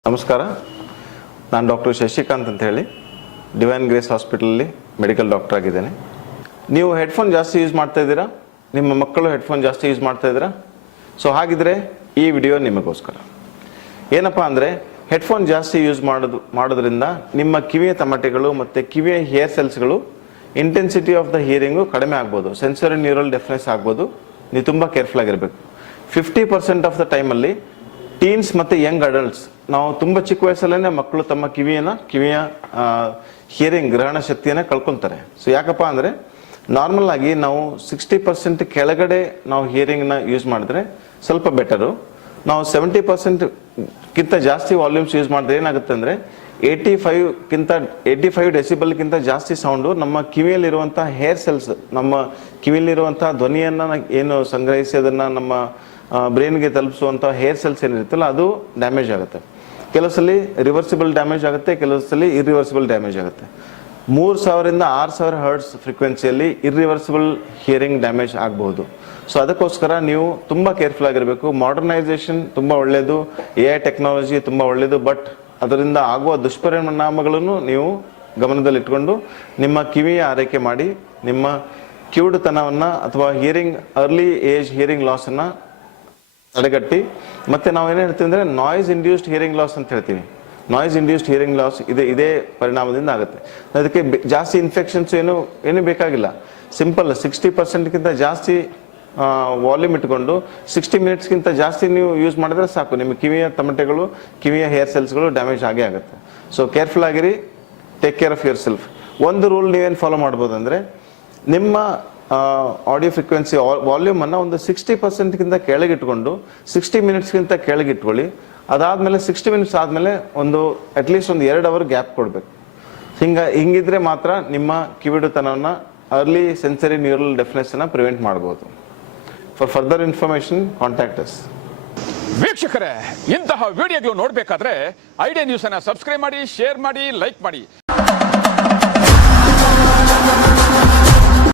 ನಮಸ್ಕಾರ, ನಾನು ಡಾಕ್ಟರ್ ಶಶಿಕಾಂತ್ ಅಂತ ಹೇಳಿ ಡಿವೈನ್ ಗ್ರೇಸ್ ಹಾಸ್ಪಿಟಲಲ್ಲಿ ಮೆಡಿಕಲ್ ಡಾಕ್ಟರ್ ಆಗಿದ್ದೇನೆ. ನೀವು ಹೆಡ್ಫೋನ್ ಜಾಸ್ತಿ ಯೂಸ್ ಮಾಡ್ತಾ ಇದ್ದೀರಾ? ನಿಮ್ಮ ಮಕ್ಕಳು ಹೆಡ್ಫೋನ್ ಜಾಸ್ತಿ ಯೂಸ್ ಮಾಡ್ತಾ ಇದ್ದೀರಾ? ಸೊ ಹಾಗಿದ್ರೆ ಈ ವಿಡಿಯೋ ನಿಮಗೋಸ್ಕರ. ಏನಪ್ಪ ಅಂದರೆ, ಹೆಡ್ಫೋನ್ ಜಾಸ್ತಿ ಯೂಸ್ ಮಾಡೋದ್ರಿಂದ ನಿಮ್ಮ ಕಿವಿಯ ತಮಟೆಗಳು ಮತ್ತು ಕಿವಿಯ hair ಸೆಲ್ಸ್ಗಳು intensity of the hearing ಕಡಿಮೆ ಆಗ್ಬೋದು, ಸೆನ್ಸರಿ ನ್ಯೂರಲ್ ಡೆಫ್ನೆಸ್ ಆಗ್ಬೋದು. ನೀವು ತುಂಬ ಕೇರ್ಫುಲ್ ಆಗಿರಬೇಕು. 50% ಆಫ್ ದ ಟೈಮಲ್ಲಿ ಟೀನ್ಸ್ ಮತ್ತು ಯಂಗ್ ಅಡಲ್ಟ್ಸ್, ನಾವು ತುಂಬ ಚಿಕ್ಕ ವಯಸ್ಸಲ್ಲೇ ಮಕ್ಕಳು ತಮ್ಮ ಕಿವಿಯ ಹಿಯರಿಂಗ್ ಗ್ರಹಣ ಶಕ್ತಿಯನ್ನು ಕಳ್ಕೊತಾರೆ. ಸೊ ಯಾಕಪ್ಪ ಅಂದರೆ, ನಾರ್ಮಲ್ ಆಗಿ ನಾವು 60% ಕೆಳಗಡೆ ನಾವು ಹಿಯರಿಂಗ್ನ ಯೂಸ್ ಮಾಡಿದ್ರೆ ಸ್ವಲ್ಪ ಬೆಟರು. ನಾವು 70%ಗಿಂತ ಜಾಸ್ತಿ ವಾಲ್ಯೂಮ್ಸ್ ಯೂಸ್ ಮಾಡಿದ್ರೆ ಏನಾಗುತ್ತೆ ಅಂದರೆ 85 ಡೆಸಿಬಲ್ಗಿಂತ ಜಾಸ್ತಿ ಸೌಂಡು ನಮ್ಮ ಕಿವಿಯಲ್ಲಿರುವಂಥ ಹೇರ್ ಸೆಲ್ಸ್, ನಮ್ಮ ಕಿವಿಯಲ್ಲಿರುವಂಥ ಧ್ವನಿಯನ್ನು ಏನು ಸಂಗ್ರಹಿಸಿ ಅದನ್ನು ನಮ್ಮ ಬ್ರೈನ್ಗೆ ತಲುಪಿಸುವಂಥ ಹೇರ್ ಸೆಲ್ಸ್ ಏನಿರುತ್ತಲ್ಲ, ಅದು ಡ್ಯಾಮೇಜ್ ಆಗುತ್ತೆ. ಕೆಲವು ಸಲ ರಿವರ್ಸಿಬಲ್ ಡ್ಯಾಮೇಜ್ ಆಗುತ್ತೆ, ಕೆಲವು ಸಲ ಇರ್ರಿವರ್ಸಿಬಲ್ ಡ್ಯಾಮೇಜ್ ಆಗುತ್ತೆ. 3000 6000 ಹರ್ಟ್ಸ್ ಫ್ರೀಕ್ವೆನ್ಸಿಯಲ್ಲಿ ಇರ್ರಿವರ್ಸಿಬಲ್ ಹಿಯರಿಂಗ್ ಡ್ಯಾಮೇಜ್ ಆಗಬಹುದು. ಸೊ ಅದಕ್ಕೋಸ್ಕರ ನೀವು ತುಂಬ ಕೇರ್ಫುಲ್ ಆಗಿರಬೇಕು. ಮಾಡರ್ನೈಸೇಷನ್ ತುಂಬ ಒಳ್ಳೆಯದು, AI ಟೆಕ್ನಾಲಜಿ ತುಂಬ ಒಳ್ಳೆಯದು, ಬಟ್ ಅದರಿಂದ ಆಗುವ ದುಷ್ಪರಿಣಾಮಗಳನ್ನು ನೀವು ಗಮನದಲ್ಲಿಟ್ಕೊಂಡು ನಿಮ್ಮ ಕಿವಿಯ ಆರೈಕೆ ಮಾಡಿ, ನಿಮ್ಮ ಕಿವುಡುತನವನ್ನು ಅಥವಾ ಅರ್ಲಿ ಏಜ್ ಹಿಯರಿಂಗ್ ಲಾಸನ್ನು ತಡೆಗಟ್ಟಿ. ಮತ್ತು ನಾವೇನು ಹೇಳ್ತೀವಿ ಅಂದರೆ ನಾಯ್ಸ್ ಇಂಡ್ಯೂಸ್ಡ್ ಹಿಯರಿಂಗ್ ಲಾಸ್ ಅಂತ ಹೇಳ್ತೀವಿ. ನಾಯ್ಸ್ ಇಂಡ್ಯೂಸ್ಡ್ ಹಿಯರಿಂಗ್ ಲಾಸ್ ಇದೇ ಪರಿಣಾಮದಿಂದ ಆಗುತ್ತೆ. ಅದಕ್ಕೆ ಜಾಸ್ತಿ ಇನ್ಫೆಕ್ಷನ್ಸ್ ಏನು ಬೇಕಾಗಿಲ್ಲ. ಸಿಂಪಲ್ 60%ಗಿಂತ ಜಾಸ್ತಿ ವಾಲ್ಯೂಮ್ ಇಟ್ಕೊಂಡು 60 ಮಿನಿಟ್ಸ್ಗಿಂತ ಜಾಸ್ತಿ ನೀವು ಯೂಸ್ ಮಾಡಿದ್ರೆ ಸಾಕು, ನಿಮ್ಮ ಕಿವಿಯ ತಮಟೆಗಳು, ಕಿವಿಯ ಹೇರ್ ಸೆಲ್ಸ್ಗಳು ಡ್ಯಾಮೇಜ್ ಆಗೇ ಆಗುತ್ತೆ. ಸೊ ಕೇರ್ಫುಲ್ ಆಗಿರಿ, take care of your self. ಒಂದು ರೂಲ್ ನೀವೇನು ಫಾಲೋ ಮಾಡ್ಬೋದು ಅಂದರೆ, ನಿಮ್ಮ ಆಡಿಯೋ ಫ್ರೀಕ್ವೆನ್ಸಿ ವಾಲ್ಯೂಮನ್ನು ಒಂದು 60%ಗಿಂತ ಕೆಳಗಿಟ್ಕೊಂಡು 60 ಮಿನಿಟ್ಸ್ಗಿಂತ ಕೆಳಗಿಟ್ಕೊಳ್ಳಿ. ಅದಾದಮೇಲೆ 60 ಮಿನಿಟ್ಸ್ ಆದಮೇಲೆ ಅಟ್ಲೀಸ್ಟ್ ಒಂದು 2 ಅವರ್ ಗ್ಯಾಪ್ ಕೊಡಬೇಕು. ಹಿಂಗಿದ್ರೆ ಮಾತ್ರ ನಿಮ್ಮ ಕಿವಿಡುತನವನ್ನು, ಅರ್ಲಿ ಸೆನ್ಸರಿ ನ್ಯೂರಲ್ ಡೆಫ್ನೆಸ್ಸನ್ನು ಪ್ರಿವೆಂಟ್ ಮಾಡ್ಬೋದು. For further information contact us. ವೀಕ್ಷಕರೇ, ಇಂತಹ ವಿಡಿಯೋಗಳು ನೋಡಬೇಕಾದ್ರೆ ಐಡಿಯಾ ನ್ಯೂಸ್ ಅನ್ನು ಸಬ್ಸ್ಕ್ರೈಬ್ ಮಾಡಿ, ಶೇರ್ ಮಾಡಿ, ಲೈಕ್ ಮಾಡಿ.